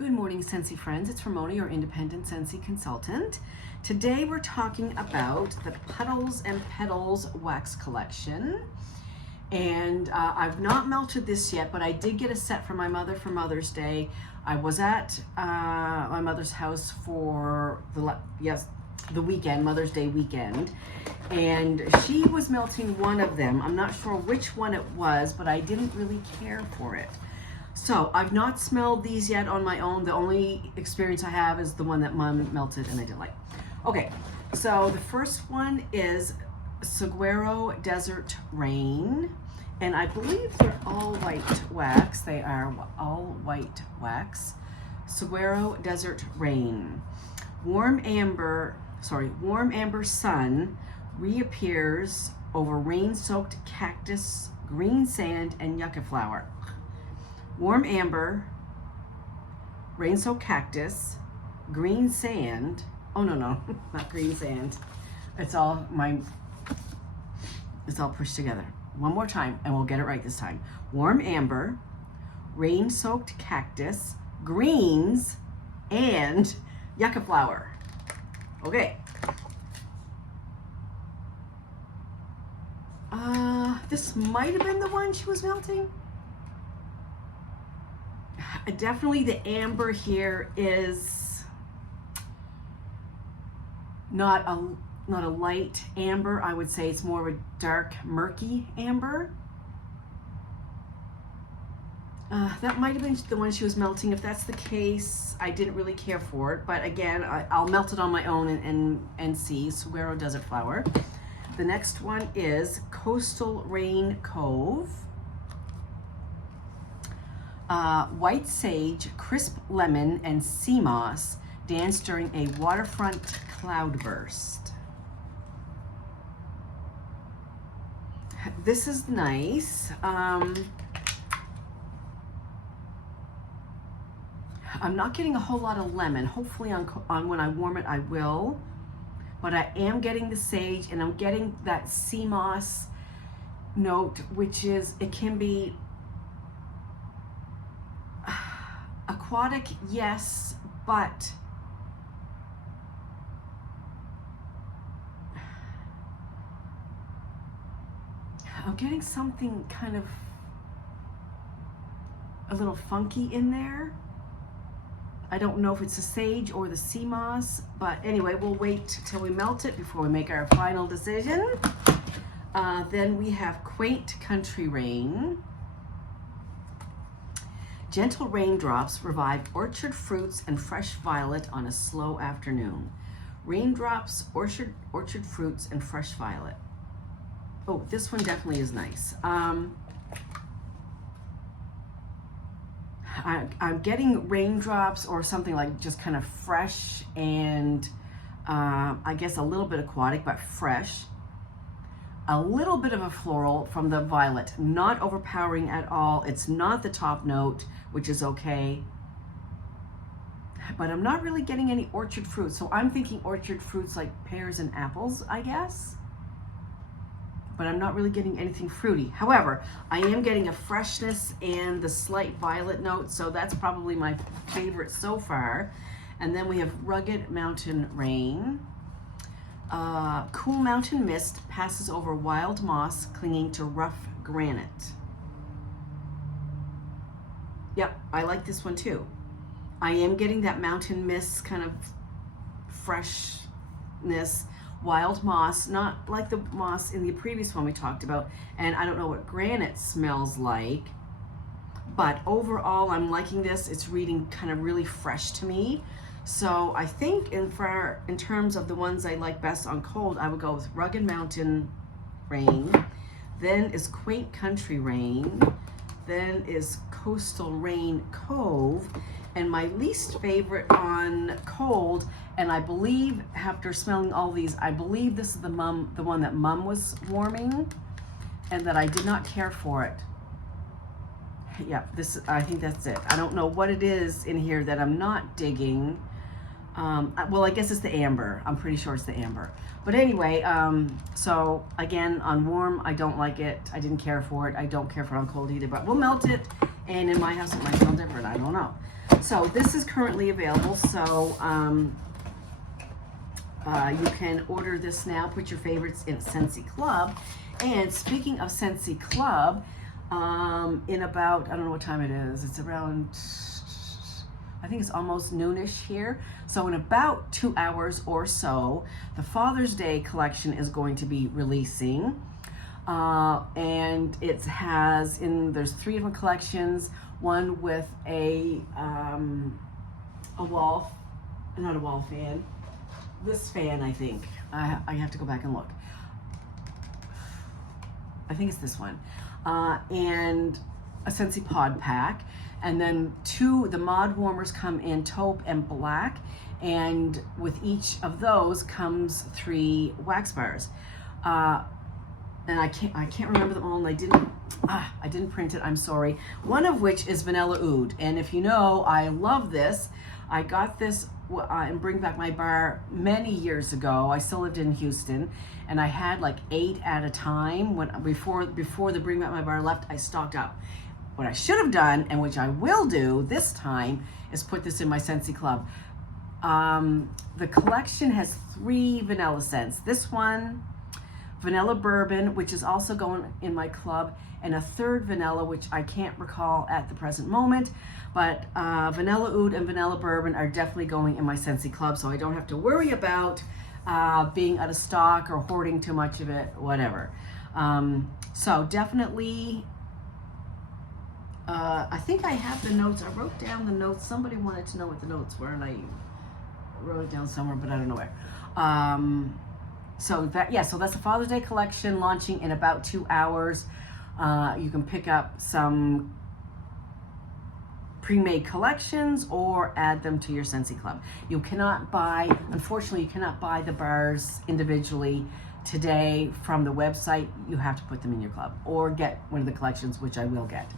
Good morning, SCENTSY friends. It's Ramona, your independent SCENTSY consultant. Today we're talking about the Puddles and Petals wax collection. And I've not melted this yet, but I did get a set from my mother for Mother's Day. I was at my mother's house for the weekend, Mother's Day weekend, and she was melting one of them. I'm not sure which one it was, but I didn't really care for it. So I've not smelled these yet on my own. The only experience I have is the one that Mom melted and I didn't like. Okay, so the first one is Saguaro Desert Rain. And I believe they're all white wax. They are all white wax. Saguaro Desert Rain. Warm amber sun reappears over rain-soaked cactus, green sand, and yucca flower. Warm amber, rain-soaked cactus, green sand. Oh no, not green sand. It's all pushed together. One more time, and we'll get it right this time. Warm amber, rain-soaked cactus, greens, and yucca flower. Okay. This might have been the one she was melting. Definitely the amber here is not a light amber. I would say it's more of a dark, murky amber. That might have been the one she was melting. If that's the case, I didn't really care for it. But again, I'll melt it on my own and see. Saguaro Desert Flower. The next one is Coastal Rain Cove. White sage, crisp lemon, and sea moss dance during a waterfront cloudburst. This is nice. I'm not getting a whole lot of lemon. Hopefully on when I warm it, I will. But I am getting the sage, and I'm getting that sea moss note, which is, it can be aquatic, yes, but I'm getting something kind of a little funky in there. I don't know if it's the sage or the sea moss, but anyway, we'll wait till we melt it before we make our final decision. Then we have Quaint Country Rain. Gentle raindrops revive orchard fruits and fresh violet on a slow afternoon. Raindrops, orchard fruits, and fresh violet. Oh, this one definitely is nice. I'm getting raindrops or something like just kind of fresh and I guess a little bit aquatic, but fresh. A little bit of a floral from the violet, not overpowering at all. It's not the top note, which is okay. But I'm not really getting any orchard fruits. So I'm thinking orchard fruits like pears and apples, I guess. But I'm not really getting anything fruity. However, I am getting a freshness and the slight violet note, so that's probably my favorite so far. And then we have Rugged Mountain Rain. Cool mountain mist passes over wild moss clinging to rough granite. Yep, I like this one too. I am getting that mountain mist kind of freshness. Wild moss, not like the moss in the previous one we talked about, and I don't know what granite smells like, but overall I'm liking this. It's reading kind of really fresh to me. So I think in terms of the ones I like best on cold, I would go with Rugged Mountain Rain, then is Quaint Country Rain, then is Coastal Rain Cove, and my least favorite on cold, and I believe after smelling all these, I believe this is the one that Mom was warming, and that I did not care for it. Yeah, I think that's it. I don't know what it is in here that I'm not digging. Well, I guess it's the amber. I'm pretty sure it's the amber. But anyway, so again, on warm, I don't like it. I didn't care for it. I don't care for it on cold either, but we'll melt it. And in my house, it might smell different. I don't know. So this is currently available. So you can order this now. Put your favorites in SCENTSY Club. And speaking of SCENTSY Club, in about, I don't know what time it is. It's around, I think it's almost noonish here. So in about 2 hours or so, the Father's Day collection is going to be releasing. And it has, there's 3 different collections. One with a wall, not a wall fan. This fan, I think. I have to go back and look. I think it's this one. And a SCENTSY pod pack. And then the mod warmers come in taupe and black. And with each of those comes 3 wax bars. And I can't remember them all, and I didn't print it, I'm sorry. One of which is Vanilla Oud. And if you know, I love this. I got this in Bring Back My Bar many years ago. I still lived in Houston, and I had like 8 at a time. Before the Bring Back My Bar left, I stocked up. What I should have done, and which I will do this time, is put this in my SCENTSY Club. The collection has 3 vanilla scents. This one, vanilla bourbon, which is also going in my club, and a 3rd vanilla, which I can't recall at the present moment, but vanilla oud and vanilla bourbon are definitely going in my SCENTSY Club, so I don't have to worry about being out of stock or hoarding too much of it, whatever. So definitely, I think I have the notes. I wrote down the notes. Somebody wanted to know what the notes were, and I wrote it down somewhere, but I don't know where. So that's the Father's Day collection launching in about 2 hours. You can pick up some pre-made collections or add them to your SCENTSY Club. Unfortunately, you cannot buy the bars individually today from the website. You have to put them in your club or get one of the collections, which I will get.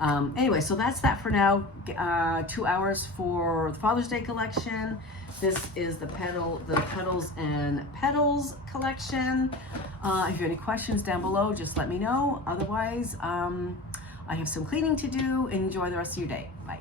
Anyway, so that's that for now. 2 hours for the Father's Day collection. This is the Puddles and Petals collection. If you have any questions down below, just let me know. Otherwise, I have some cleaning to do. Enjoy the rest of your day. Bye.